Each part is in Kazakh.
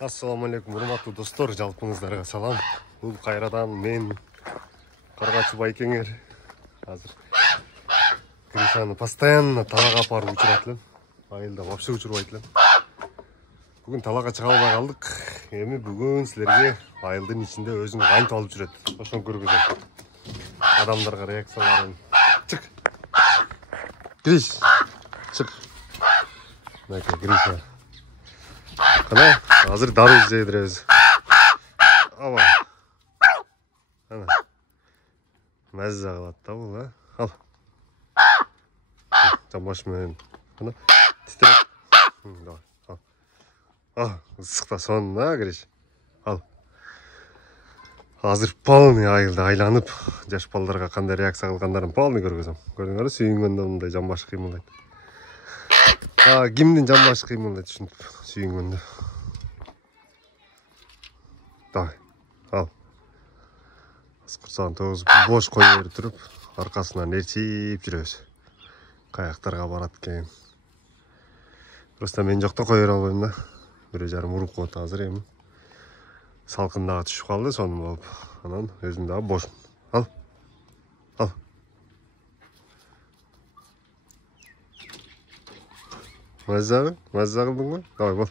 Assalamu alaikum, урматтуу достор, жалпыңыздарга салам. Бул кайрадан мен Каргачы Байкеңер. Азыр Гришаны постоянно талага апарып учурат элем. Айылда вообще учурбайт элем. Бүгүн талага чыга албай калдык. Эми бүгүн силерге айылдын ичинде өзүн кантип алып жүрөт, ошону көргөзөм. Адамдарга реакцияларын. Чык. Гриш. Чык. Мынакей Гриша. Ana, hazır darı izleydiririz. Ama. Ana. Mezze kılattı bu la. Al. Can başımın. Ana. Titrek. Al. Al. Isık da sonuna giriş. Al. Hazır polni ayıldı. Aylanıp. Jaş ballarga kандай reaksiya kılganların polni көргөзөм. Көрдүңөрбү? Сүйүнгөндө мындай жан баш кыймылдайт. Кимдин жан башы кыймылдайт ушинтип сүйүнгөндө. Давай, al. Asqırsan toz boş koyuver turup, arkasından erçip жүрөбүз. Kayaklarga barat eкен. Просто мен жокто коюп албайм да. 1,5 уруп коет азыр эми. Салкын дагы түшүп калды, сонун болуп. Анан өзүм дагы бошмун. Ал. Ал. Маза кылдыңбы? Давай, бол.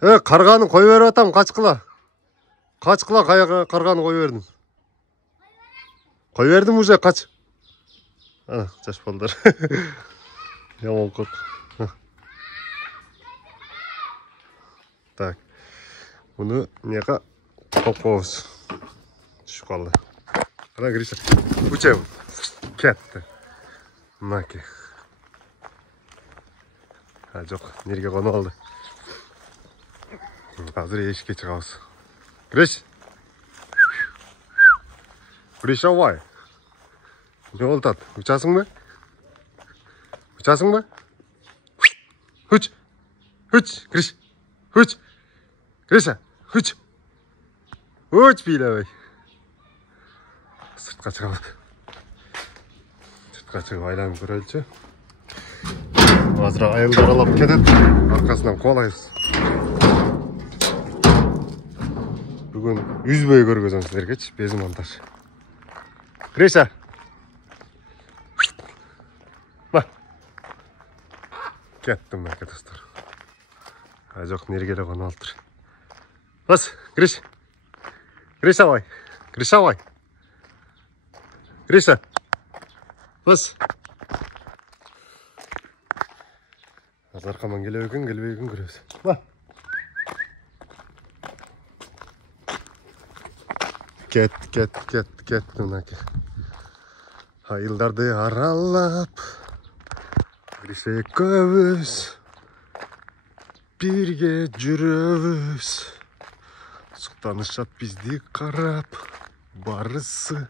Карганы кой берип атам, качкыла. Качкыла, карганы кой бердим. Кой бердим уже, кач. Жаш балдар. Яман кот. Так. Буну мияка топобуз. Түшүп калды. Кара Гриша. Учеб. Кетти. Мынаки. Жок, нерге коно алды. Hazır eşik'e çıkağız. Giriş. Giriş avay. Ne oldu tat? Uçasın mı? Uçasın mı? Hıç. Hıç. Giriş. Hıç. Girişe. Hıç. Hıç bile bey. Sırtka çıkalım. Sırtka çıkıp aylanıp görölçü. Azra ayıldı aralap kedet. Arkasından kolayız. Бүгін үзбөй көргөзөм силергечи, без монтаж. Гриша. Ба. Кеттим мен, достор. Жок, нергеле коно алтыр. Бас, Гриш. Гриша бай. Гриша бай. Гриша. Бас. Азыр аркаман келбей экен көрөбүз. Ба. Ket mınaki. Ayıldарды aralap Grişe köbüz Birge жүрөбүz Суктанышат бизди карап Барысы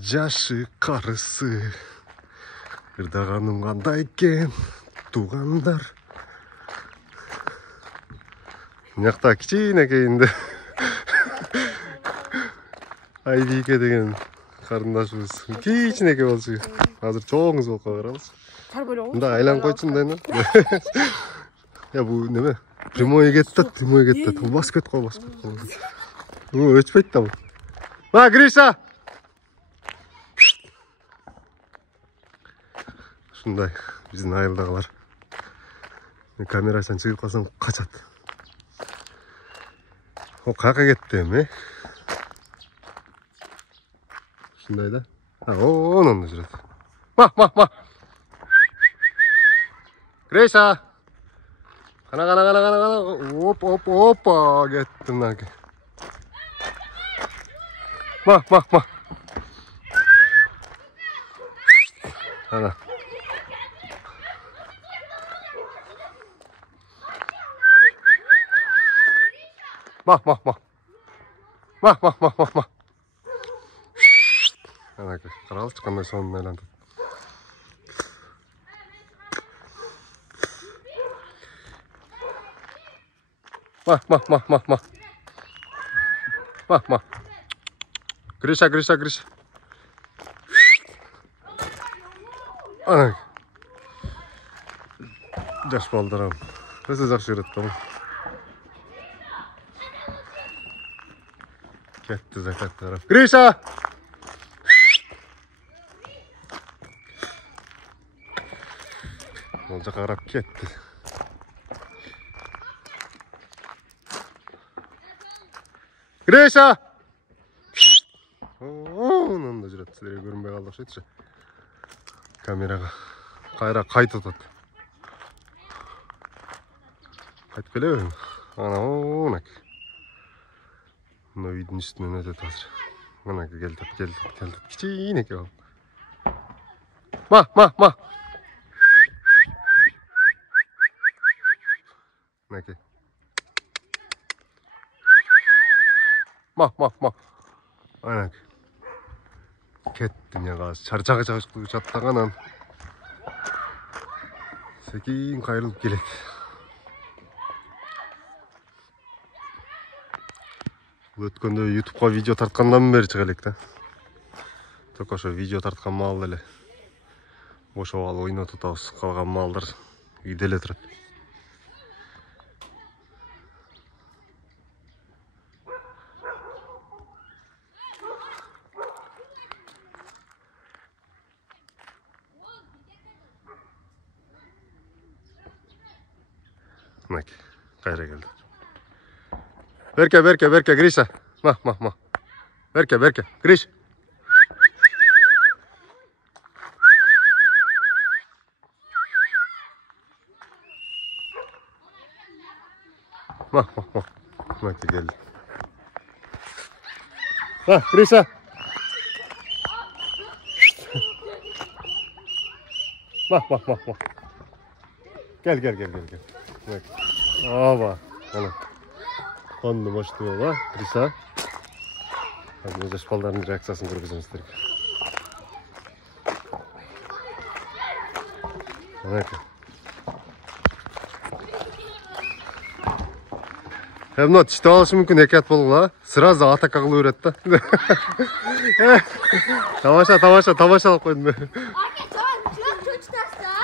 Жашы карысы Ырдаганым кандай экен Туугандар Мынакта кичинекейинде Айбике деген карындашыбыз кичинекей болчу. Азыр чоңуз болуп калабыз. Мында айланып койчу мындайна. Я бул неме? Прямой кетти. Бул басып кетип калды. Өчпөйт да бул. Ба, Гриша. Ушундай биздин айылдагылар. Мен камерасынан чыгып калсам качат. О, каяка кетти эми? Şundaydı. Ha, onun üzerinde. Ma. Grisha. Kana. Hoppa. Gittim lan ki. Ma. Ana. Ma. Қаралып шыққандай соның айланды. Ма. Гриша. Ана. Жаш балдарым. Өте жақсы көреді. Кетті закатқа қарап. Гриша! Ол жаққа қарап кетті. Гриша! Онында жүреді. Сіздерге көрінбей қалды ұқсайды. Камераға қайра қайтып отады. Қайтып келемін. Ана мына үйдің үстінен өтеді қазір. Ана келді. Кішкене екен. Ма. Мінекей. Ма. Ана кетті не қазір. Шарчағы жаттағанан. Секейін қайырылып келеді. Өткенде YouTube'ға видео тартқандан бері шығалек та. Только ошо видео тартқан мал эле. Ошо ал ойнап атабыз. Калган малдар үйдө эле турат. Мынакей, кайра келди. Берке, Гриша. Ма. Берке, Гриш. Ма. Мынакей келди. Гриша. Ма. Гел. Оба, ана. Қонды мошты бола, Гриша. Қазір жаш балдардың реакциясын көргіземіз сіздерге. Мінекей. Мына тиштеп алышы мүмкін екі ат болуға, сразу атака қылып береді да. Тамашалап қойдым.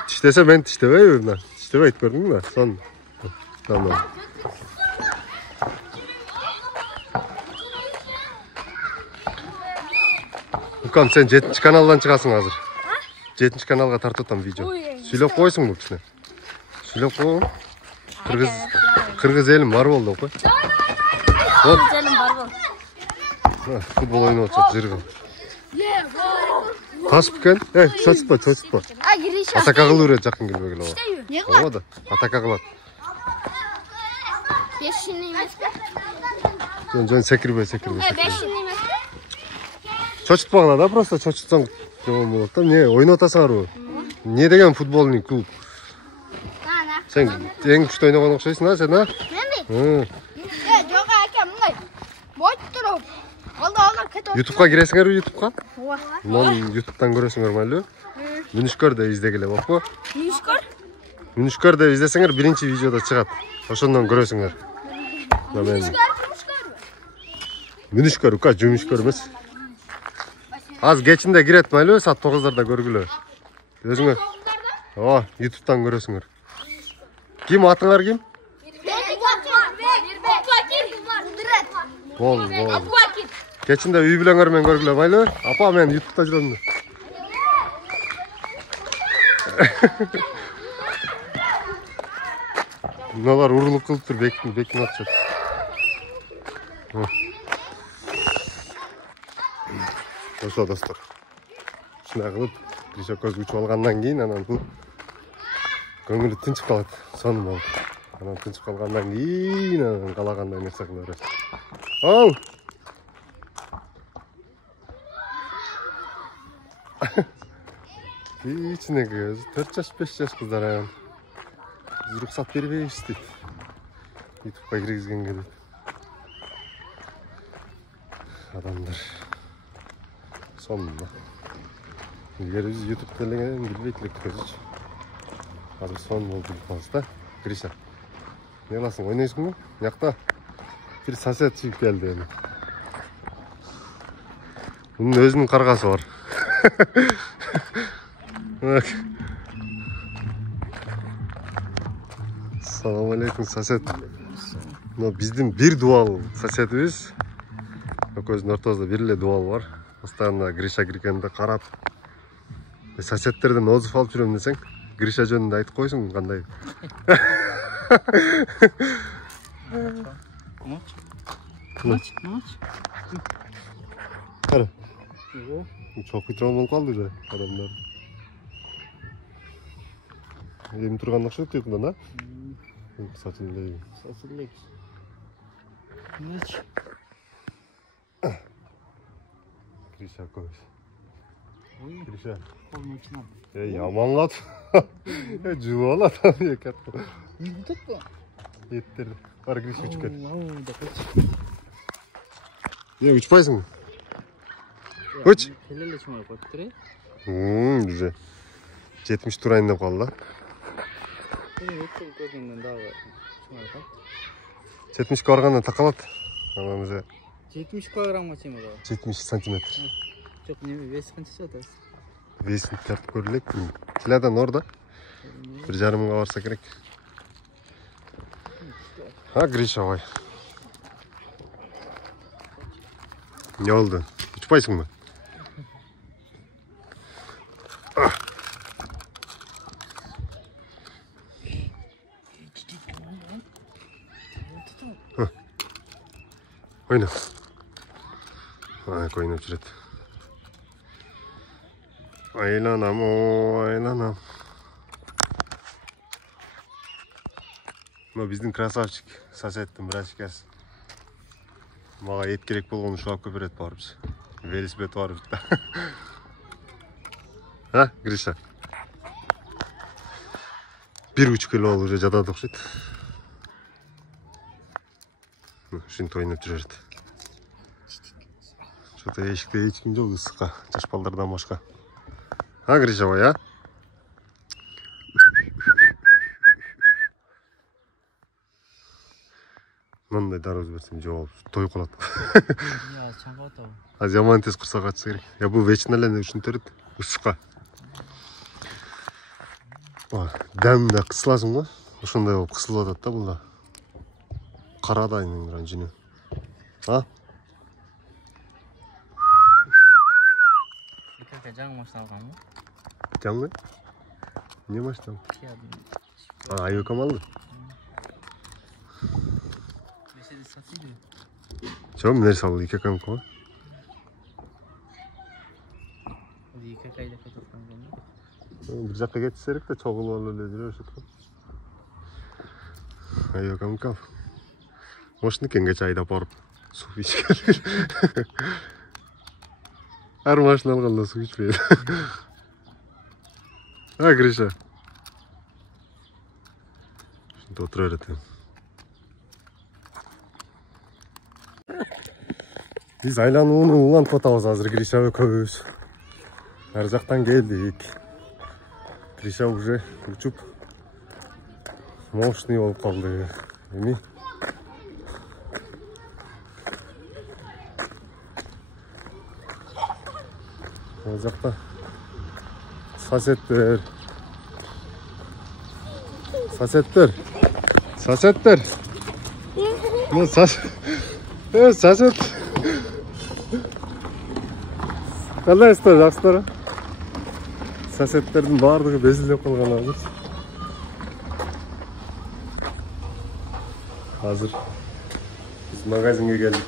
Тиштесе мен тиштебей, тиштебейді көрдің бе? Сон. Tamam. Ukam sen 7. kanaldan çıkasın hazır. 7. kanalga tartıp atam video. Söylep koysun bu kişine. Söylep koy. Kırgız elim var oldu koy. Kırgız elim var oldu. Futbol oyunu olacak zırgın. Tas biken. Çoçutma. Ataka kılır ya jakın gelmegil o. Olmadı. Ataka kılat. Beşinli емес. Жөн секірбей. Бешинли емес. Чочутпаган да, просто чочутсаң жаман болот да. Не, ойнап атасыңар бу. Не деген футболный клуб? Сен эң күчтүү ойногон окшойсуң да, сен да? Менби? Жок аке, мындай. Бойт туруп. Алда кетип. YouTube'га киресиңерби, YouTube'га? Ооба. Мон YouTube'дан көрөсүңөр майлы. Мүнүшкөр деп издегиле болуппу? Мүнүшкөр деп издесеңер биринчи видеодо чыгат. Ошондон көрөсүңөр. Мүнүшкөр, ука, жумушкөр эмес. Az кечинде кирет майлы, саат 9-дарда көргүлө. Өзүңөр. Ооба, YouTube'дан көрөсүңөр. Ким атыңар ким? Бол. Кечинде үй билеңер мен көргүлө майлы. Апа, мен YouTube'да жүрөм. Мыналар урулуп кылып тур, бекин атышат. Ошо достор. Ушундай кылып, Гриша көз күчүп алгандан кийин анан бул көңүлү тынчып калат. Сонун болуп. Анан тынчып калгандан кийин анан калагандай нерсе кыла берет. Оу! Кичинеги өзү 4 жаш, 5 жаш кыздар. Biz ruhsat beribeymiz deyip. YouTube'ga kirgizgenге deyip. Adamlar. Sonunda. İlgari biz YouTube'da bilbeytlik közüç. Hazır son oldu bilmazda. Grisha. Ne olasın, oynaysın mı? Yakta. Bir sosed çıkıp geldi yani. Bunun özünün kargası var. Bak. Assalamu alaikum сосед. Но биздин бир дуал соседибиз. Экөөбүздүн ортобузда бир эле дуал бар. Постоянно Гриша киргенде карап. Соседтерден отзыв алып жүрөм десең, Гриша жөнүндө айтып койсуң кандай? Мач. Кара. Çok итрамал калды да адамдар. Эми турган окшойт дейт да? Сатылды. Мач. Гриша көз. Гриша. Колун ичине. Яман кат. Жуып алат эки ат. Мынтыкпы? Еттер. Бар Гриша үчкөт. Да коч. Учпайсың? Uç. Келеле чумай коюптур, Уже 70 турайын деп калды да. Өткөн көргөндөн дагы чумай калды. 70 барганда такалат. Анан уже 70 килограммга чейин бар. 70 сантиметр. Жок, неме вес канча жатасыз? Весин тартып көрүлөк. Киладан орда. 1,5 мыңга барса керек. Гриша бай. Не oldu? Учпайсың mı? Oyna. Oynup жүрөт. Айланам, айланам. Мына биздин красавчик соседтин брачкасы. Мага эт керек болгону шулап көп берет барыбыз. Велосипед барыбыз да. Гриша? 1,5 кило ал уже жатат окшойт. Ушинтип ойноп жүрөт. Что-то эшикте эч ким жок ысыкка, жаш балдардан башка. Гриша бай, Мындай дарыз берсем жооп, той калат. Чаңга атабы. Az жаман тез кырса качса керек. Бул вечный эле ушинтерет, ысыкка. Дәмдә кысыласың го? Ошондой болуп кысылып атат да бул да. Карадайнын ранжыны. Икака жаңы машина алганбы? Жаңы? Не машина? Айыкам алды. Мерседес сатылды. Чоң нерсе алды, икакам ко. Икака айда кайтаткан экен. Бир жакка кетсе керек да, чогулуп алып эле жүрөшөт. Айыкам кал. Ошону кеңгече айдап барып суу ичкен. Ар машина алганда суу ичпейт. Гриша. Ушинтип отура берет. Биз айланууну улантып атабыз азыр Гриша экөөбүз. Ар жактан келдик. Гриша уже учуп мощный болуп калды. Эми ол жакта соседтер. Сосед. Ну, сосед. Кандайсыздар, жакшысыздар? Соседтердин баардыгы безилип калган азыр. Азыр биз магазинге келдик.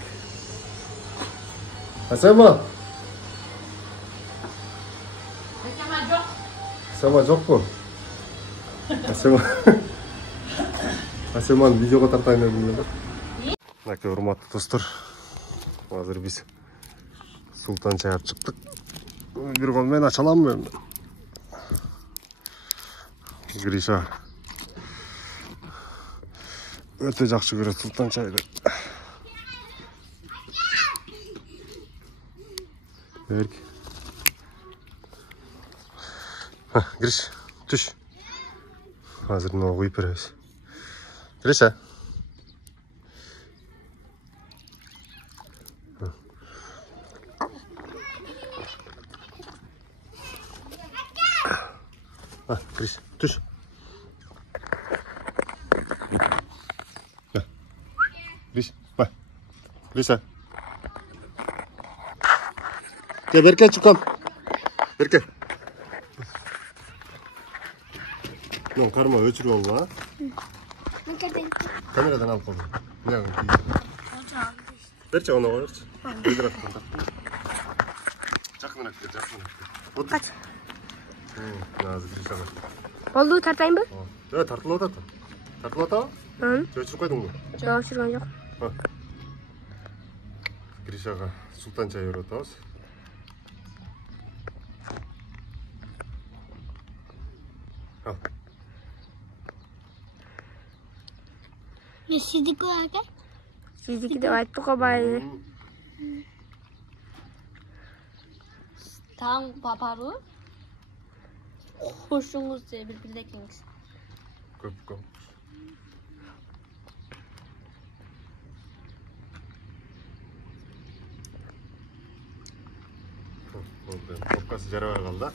Асема жокпу? Асеманы видеого тартайын дедим да. Мынакей урматтуу достор, азыр биз Султан чайып чыктык. Бир кол менен ача аламбы эми? Гриша өтө жакшы көрөт Султан чайды. Берк. Гриш, түш. Азыр мына куюп беребиз. Гриша. Гриш, түш. Giriş. Bak. Giriş. Gel Berke çıkalım. Berke. Lan karma öçürü ol ha. Kameradan al kolu. Ne yapayım? Berke ona koy. Bırak bunu. Жақынырақ кел, жақынырақ кел. Kaç? Nazır bir sana. Oldu tartayım mı? Evet, tartılып атат. Tartılып атабы? Hı. Өшіріп қойдың ба? Yok şuradan yok. Гришаға султан чай беріп атабыз. Ал. Ne sidik var ki? Sizdeki de ayttık o bayı. Tamam babaru. Hoşunuz birbirindekiniz. Көп. Kopkası жарабай қалды.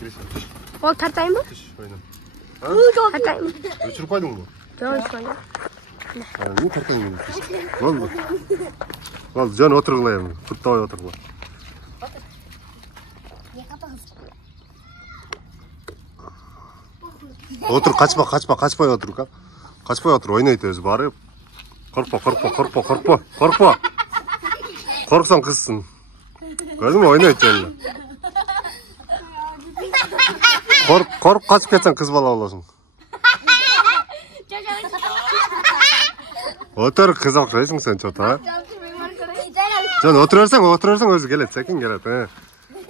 Гриша, түш. Ol tartayım mı? Түш, ойна. Tartayım mı? Өшіріп қойдың ба? Yok şuradan yok. Не тартайын? Болды. Болды, жөн отырғылайым. Құттабай отырғыла. Отыр, қачпай отыр, ка. Қачпай отыр, ойнайды өзі барып. Қорқпа. Қорқсаң қызсың. Көрдің мө, ойнайды жөнді. Қорқып қашып кетсең қыз бала боласың. Отыр, қыз алқырайсың сен чота. Жөн отырарсың өзі келеді, сәкен келеді.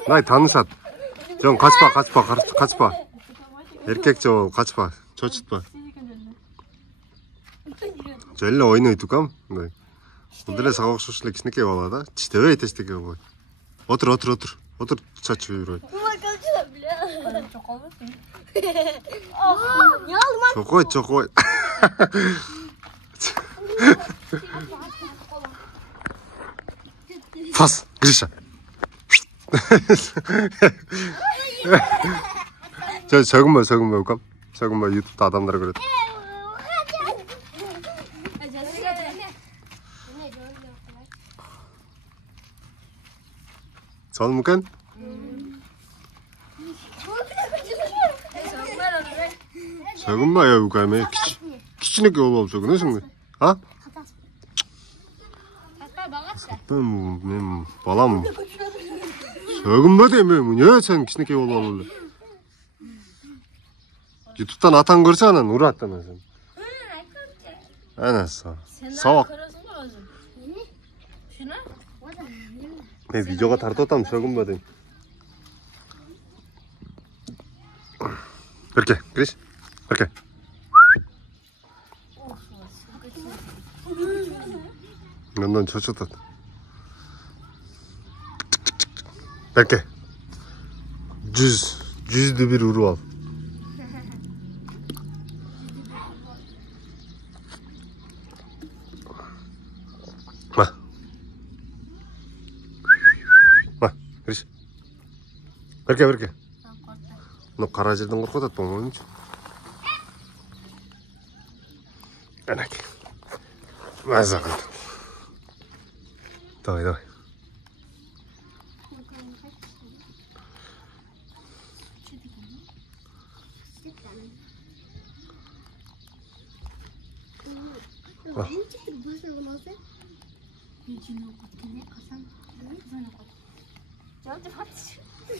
Най танышат. Жөн қачпа. Еркекче ол, қачпа, чочытпа. Жөлі ойнайды кам. Бұл деле саған ұқсас эле кичинекей бала да. Тиштебей тештеке болбойт. Отыр, чачып жүрөйт. Чокой. Фас, Гриша. 적은만 올까? 적은만 유튜브 адамдар көреді. Sol мүмкін? 적은만 야 우가매 키치네게 올라오고 적은해서 아? мен балам. 적은만 되면 뭐냐? sen 키치네게 올라오래. 유튜브단 атаң көрсе анан ураттан сен. Анасы. Сауак. Мен видеоға тартып атам, шөгінбе дейм. Берке, кіреш. Берке. Мындан чочотат. Берке. 100'ді bir ұрып ал. Кіреш. Берке. Ну, қара жерден қорқытады, по-моему. Әнәке. Маза қылды. Давай.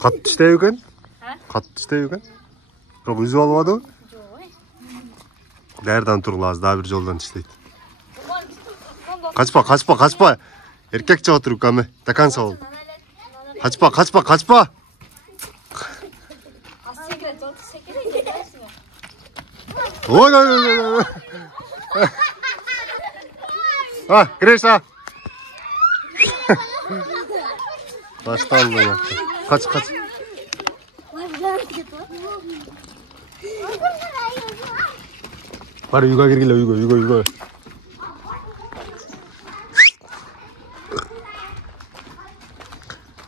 Қатты іштей екен? Жоқ, үзіп алып ады? Дәрдан тұрғылаз, да бір жолдан іштейді. Қачпа. Еркек жауы тұрып көмі. Дакан сауыл. Қачпа. Ой. Гриша. Baştan bunu. Kaç. Var uyga girgile uyga.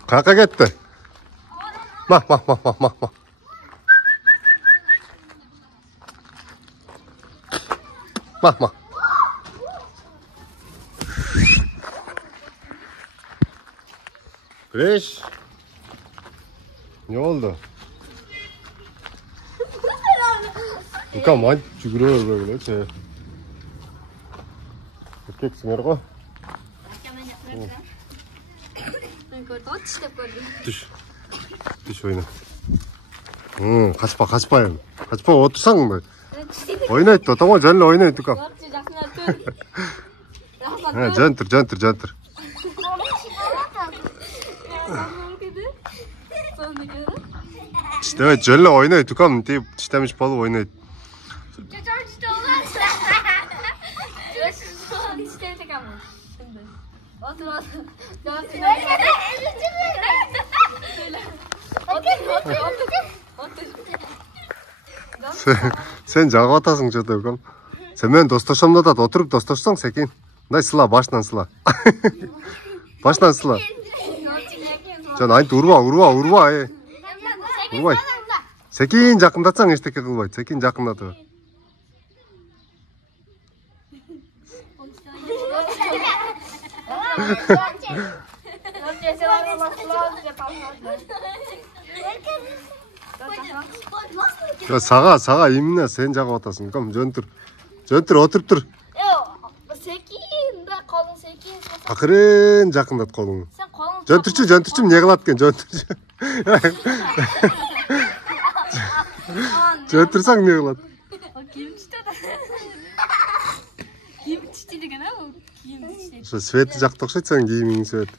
Kaka gitti. Bak. Bak. Güneş. Ne oldu? Yıkam hadi çükürüyor böyle şey. Erkeksin koy. Düş. Düş oyna. Kaçma yani. Kaçma otursan mı? Oynaydı tamam canlı oynaydı yıkam. Jantır. İşte evet canlı oynaydı yıkam deyip işlemiş balı oynaydı. Sen жагып атасың жото эком. Sen менен достошомдо да отуруп достошсоң секин. Мындай сыла башынан сыла. Башынан сыла. Жан айтып урба. Урбай. Секин жакындатсаң эчтеке кылбайт. Секин жакындатып. Сага именно сен жагып атасың. Ком жөнтүр отуруп тур. Акырын жакындат колуңду. Жөнтүрчү эмне кылат экен жөнтүрчү. Жөнтүрсөң эмне кылат? Ошо свети жакты окшойт сенин кийимиң свет.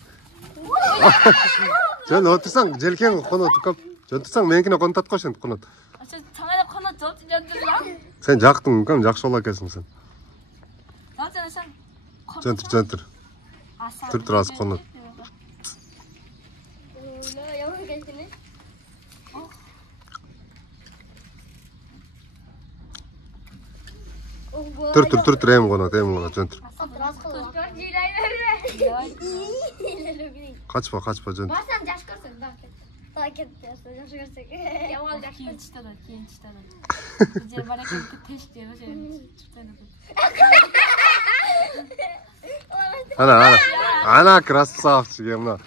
Жөн отурсаң желкең конот көп. Жөнтүрсөң меникине конотот го ошентип конот. Sen жактың кам жакшы боло экенсиң сен. Жөнтүр. Тур аз конот. Тур эми конот жөнтүр. Качпа жөнтүр. Ана красавчик мына.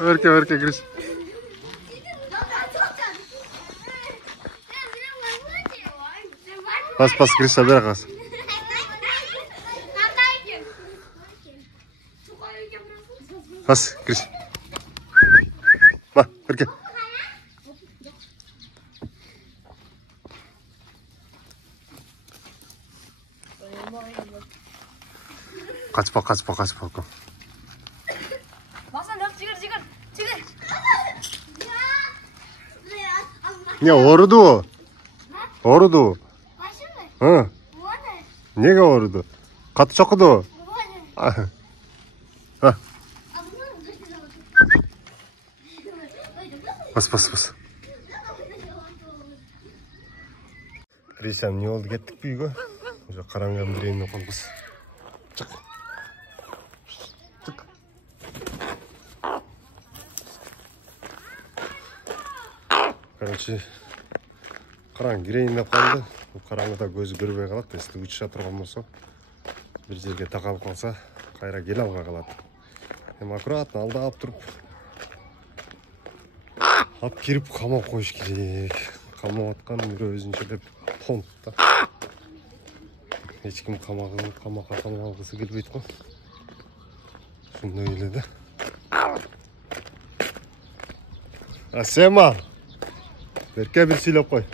Өрке кириш. Pas kiriş bera kas. Pas kiriş. Bak örke. Kaçpa. Ne orudu? Hı. Nega orudu? Katı çokudu. Ha. Bas. Рейсам не oldu kettik büyüğü. Уже қараңғам direğine konbuz. Çık. Короче, қараң direğinde қалды. Қараңғыда көзі көрбей қалады. Если учыша тұрған болса, бір жерге тақалып қалса, қайра келе алға қалады. Hem аккуратно алда алып тұрып, алып кирип қамап қойыш керек. Қамап атқан бір өзінше деп тонды. Ешкім қамаққа қамалғысы келбейді ғой. Шынды ойледі. Асема! Берке бір сөйлеп қой.